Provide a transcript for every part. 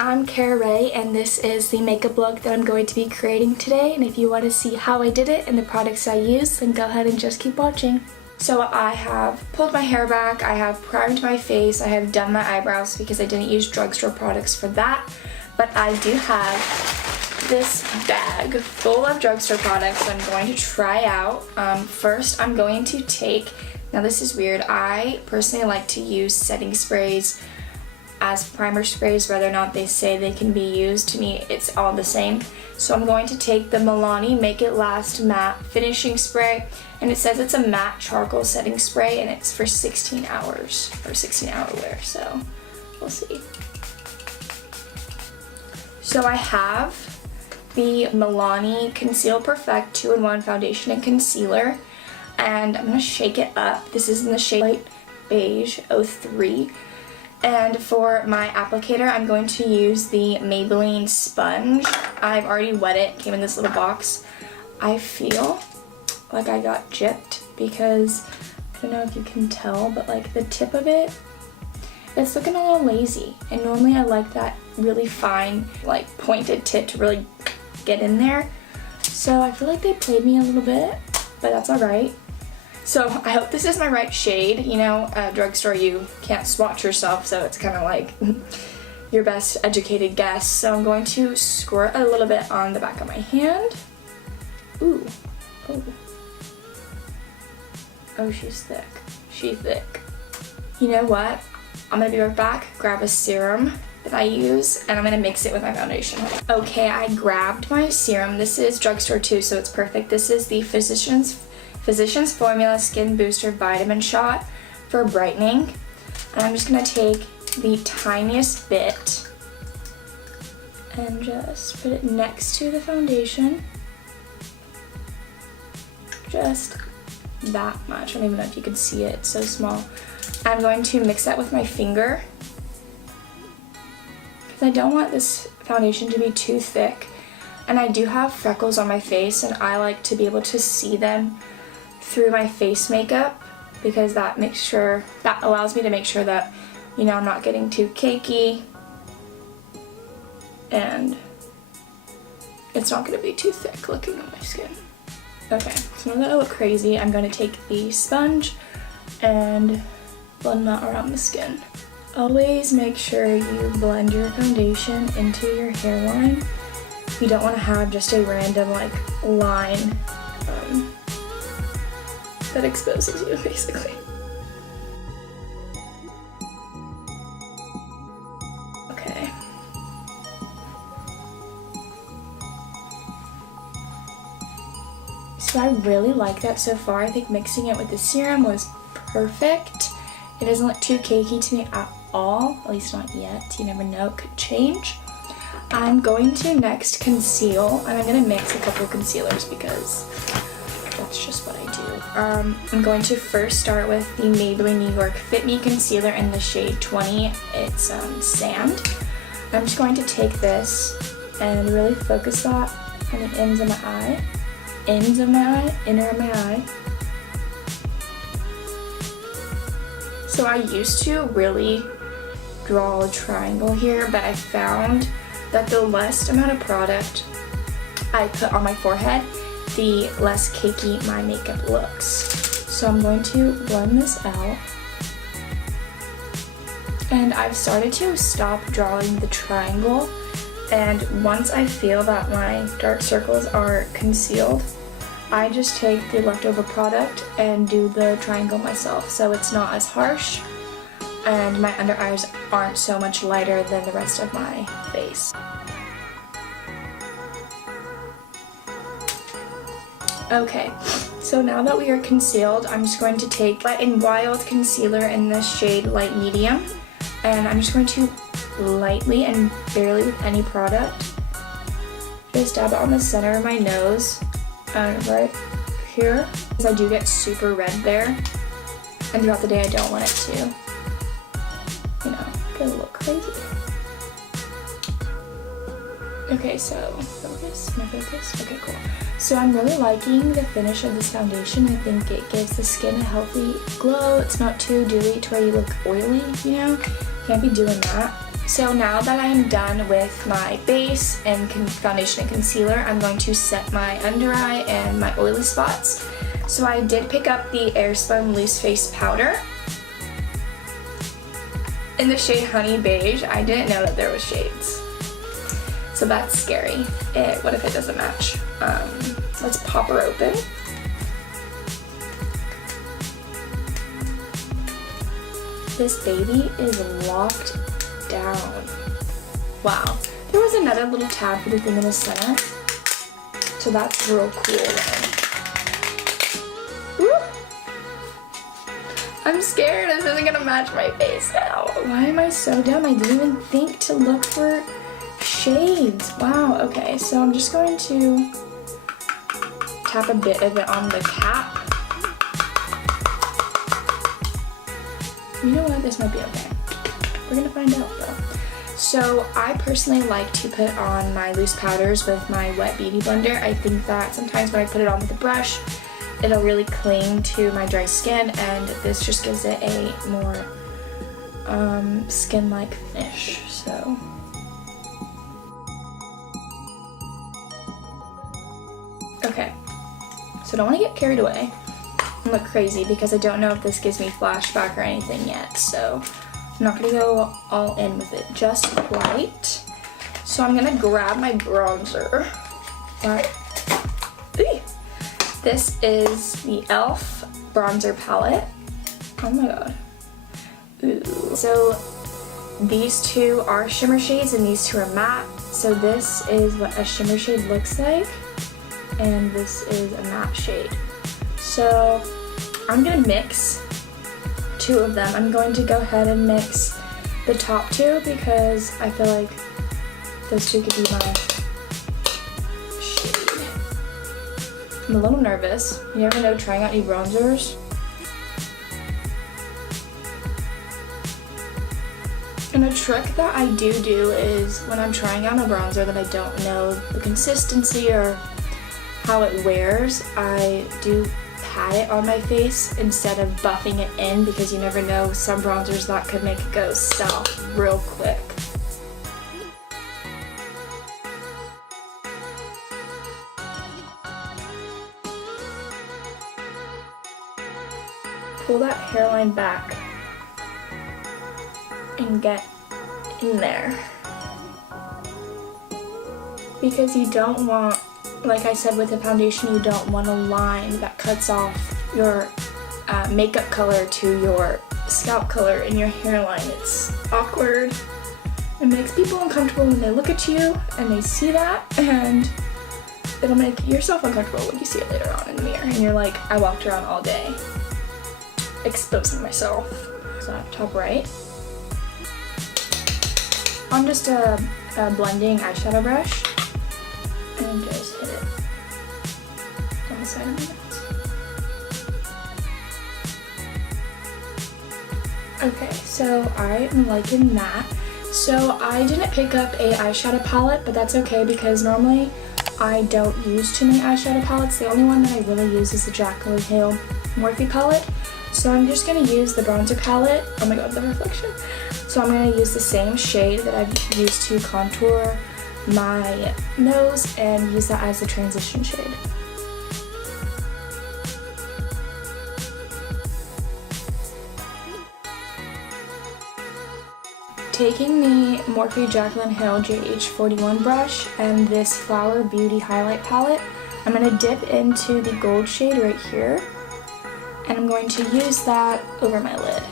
I'm Cara Ray, and this is the makeup look that I'm going to be creating today. And if you want to see how I did it and the products I used, then go ahead and just keep watching. So I have pulled my hair back, I have primed my face, I have done my eyebrows because I didn't use drugstore products for that. But I do have this bag full of drugstore products that I'm going to try out. First, I'm going to take, now this is weird, I personally like to use setting sprays as primer sprays, whether or not they say they can be used. To me, it's all the same. So I'm going to take the Milani Make It Last Matte Finishing Spray, and it says it's a matte charcoal setting spray, and it's for 16 hours, or 16-hour wear, so we'll see. So I have the Milani Conceal Perfect 2-in-1 Foundation and Concealer, and I'm going to shake it up. This is in the shade Light Beige 03. And for my applicator, I'm going to use the Maybelline sponge. I've already wet it, came in this little box. I feel like I got gypped because, I don't know if you can tell, but like the tip of it, it's looking a little lazy. And normally I like that really fine, like pointed tip to really get in there. So I feel like they played me a little bit, but that's alright. So I hope this is my right shade. You know, drugstore, you can't swatch yourself, so it's kind of like your best educated guess. So I'm going to squirt a little bit on the back of my hand. Ooh. Oh. Oh, she's thick. She's thick. You know what? I'm going to be right back, grab a serum that I use, and I'm going to mix it with my foundation. Okay, I grabbed my serum. This is drugstore too, so it's perfect. This is the Physicians Formula Skin Booster Vitamin Shot for brightening. And I'm just going to take the tiniest bit and just put it next to the foundation. Just that much. I don't even know if you can see it, it's so small. I'm going to mix that with my finger because I don't want this foundation to be too thick. And I do have freckles on my face, and I like to be able to see them through my face makeup because that allows me to make sure that, you know, I'm not getting too cakey and it's not going to be too thick looking on my skin. Okay, so now that I look crazy, I'm going to take the sponge and blend that around the skin. Always make sure you blend your foundation into your hairline. You don't want to have just a random like line that exposes you, basically. Okay. So I really like that so far. I think mixing it with the serum was perfect. It doesn't look too cakey to me at all, at least not yet. You never know, it could change. I'm going to next conceal, and I'm going to mix a couple of concealers because that's just what I do. I'm going to first start with the Maybelline New York Fit Me Concealer in the shade 20. It's Sand. I'm just going to take this and really focus that on the ends of my eye. Ends of my eye, inner of my eye. So I used to really draw a triangle here, but I found that the less amount of product I put on my forehead, the less cakey my makeup looks. So I'm going to blend this out. And I've started to stop drawing the triangle, and once I feel that my dark circles are concealed, I just take the leftover product and do the triangle myself, so it's not as harsh and my under eyes aren't so much lighter than the rest of my face. Okay, so now that we are concealed, I'm just going to take Wet n Wild concealer in the shade Light Medium, and I'm just going to lightly and barely with any product just dab it on the center of my nose and right here, because I do get super red there, and throughout the day I don't want it to, you know, get a little crazy. Okay, so focus, my focus, okay, cool. So I'm really liking the finish of this foundation. I think it gives the skin a healthy glow. It's not too dewy to where you look oily, you know? Can't be doing that. So now that I am done with my base and foundation and concealer, I'm going to set my under eye and my oily spots. So I did pick up the Airspun Loose Face Powder in the shade Honey Beige. I didn't know that there was shades, so that's scary. What if it doesn't match? Let's pop her open. This baby is locked down. Wow. There was another little tab for the thing in the center, so that's real cool then. Woo! I'm scared this isn't gonna match my face now. Why am I so dumb? I didn't even think to look for shades. Wow, okay, so I'm just going to tap a bit of it on the cap. You know what, this might be okay. We're gonna find out though. So I personally like to put on my loose powders with my wet beauty blender. I think that sometimes when I put it on with a brush, it'll really cling to my dry skin, and this just gives it a more skin-like finish, so. Okay, so I don't want to get carried away and look crazy because I don't know if this gives me flashback or anything yet, so I'm not gonna go all in with it just quite. So I'm gonna grab my bronzer. This is the e.l.f. bronzer palette. Oh my god. Ooh. So these two are shimmer shades and these two are matte. So this is what a shimmer shade looks like, and this is a matte shade. So I'm gonna mix two of them. I'm going to go ahead and mix the top two because I feel like those two could be my shade. I'm a little nervous. You never know trying out new bronzers. And a trick that I do is when I'm trying out a bronzer that I don't know the consistency or how it wears, I do pat it on my face instead of buffing it in, because you never know, some bronzers that could make it go south real quick. Pull that hairline back and get in there, because you don't want, like I said with the foundation, you don't want a line that cuts off your makeup color to your scalp color in your hairline. It's awkward. It makes people uncomfortable when they look at you and they see that, and it'll make yourself uncomfortable when you see it later on in the mirror and you're like, I walked around all day exposing myself. So top right. On just a blending eyeshadow brush, and just hit it on the side of my nose. Okay, so I'm liking that. So I didn't pick up a eyeshadow palette, but that's okay because normally I don't use too many eyeshadow palettes. The only one that I really use is the Jaclyn Hill Morphe palette. So I'm just going to use the bronzer palette. Oh my god, the reflection. So I'm going to use the same shade that I've used to contour my nose and use that as the transition shade. Taking the Morphe Jaclyn Hill JH41 brush and this Flower Beauty highlight palette, I'm going to dip into the gold shade right here, and I'm going to use that over my lid.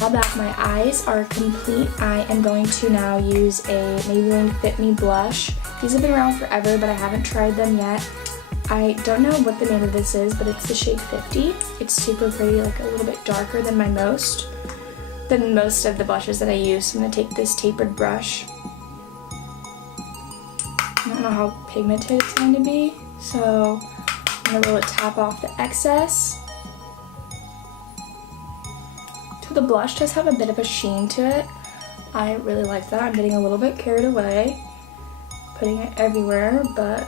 Now that my eyes are complete, I am going to now use a Maybelline Fit Me blush. These have been around forever, but I haven't tried them yet. I don't know what the name of this is, but it's the shade 50. It's super pretty, like a little bit darker than most of the blushes that I use. So I'm going to take this tapered brush. I don't know how pigmented it's going to be, so I'm going to really tap off the excess. So the blush does have a bit of a sheen to it. I really like that. I'm getting a little bit carried away, putting it everywhere, but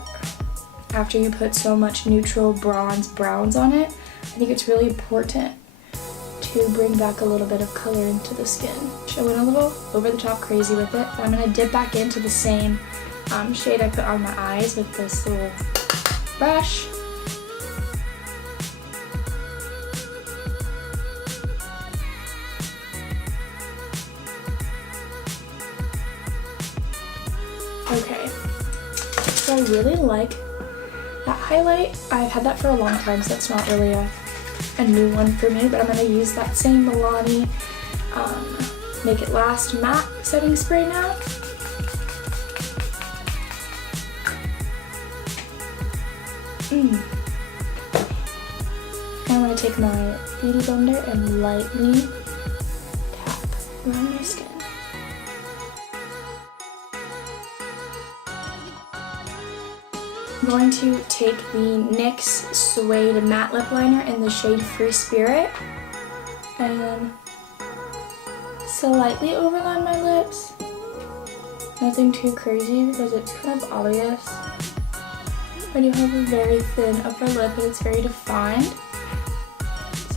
after you put so much neutral bronze browns on it, I think it's really important to bring back a little bit of color into the skin. I went a little over the top crazy with it, but I'm going to dip back into the same shade I put on my eyes with this little brush. Okay, so I really like that highlight. I've had that for a long time, so that's not really a new one for me, but I'm going to use that same Milani Make It Last matte setting spray now. And I'm going to take my beauty blender and lightly tap around my skin. I'm going to take the NYX Suede Matte Lip Liner in the shade Free Spirit and slightly overline my lips. Nothing too crazy because it's kind of obvious. I do have a very thin upper lip and it's very defined.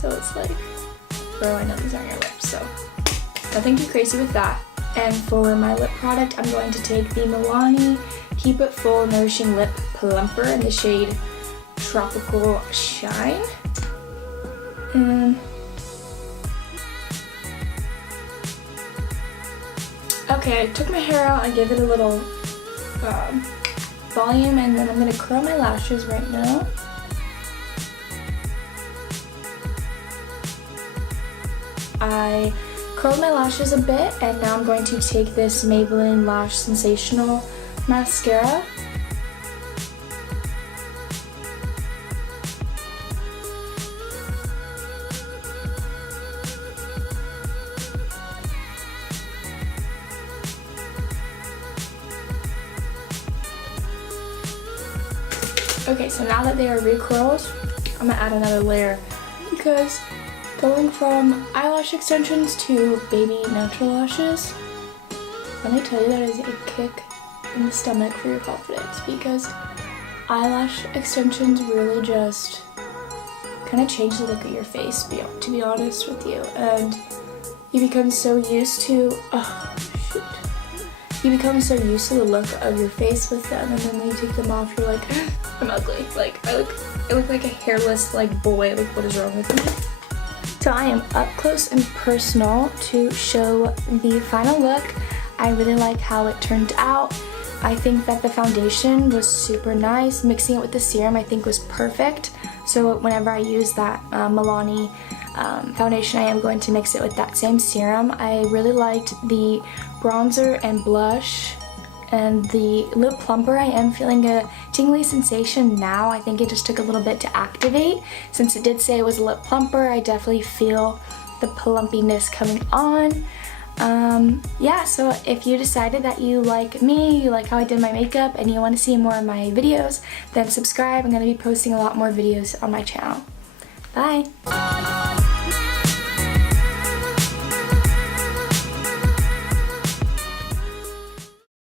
So it's like, bro, I know these aren't your lips, so nothing too crazy with that. And for my lip product, I'm going to take the Milani Keep It Full Nourishing Lip Plumper in the shade Tropical Shine. And okay, I took my hair out, I gave it a little volume, and then I'm going to curl my lashes right now. I curled my lashes a bit, and now I'm going to take this Maybelline Lash Sensational mascara. Okay, so now that they are recurled, I'm gonna add another layer because going from eyelash extensions to baby natural lashes, let me tell you, that is a kick in the stomach for your confidence, because eyelash extensions really just kind of change the look of your face, to be honest with you, and you become so used to, you become so used to the look of your face with them, and then when you take them off, you're like, I'm ugly. Like, I look like a hairless, like, boy. Like, what is wrong with me? So I am up close and personal to show the final look. I really like how it turned out. I think that the foundation was super nice. Mixing it with the serum I think was perfect. So whenever I use that Milani foundation, I am going to mix it with that same serum. I really liked the bronzer and blush, and the lip plumper, I am feeling a tingly sensation now. I think it just took a little bit to activate. Since it did say it was a lip plumper, I definitely feel the plumpiness coming on. Yeah, so if you decided that you like me, you like how I did my makeup, and you want to see more of my videos, then subscribe. I'm going to be posting a lot more videos on my channel. Bye!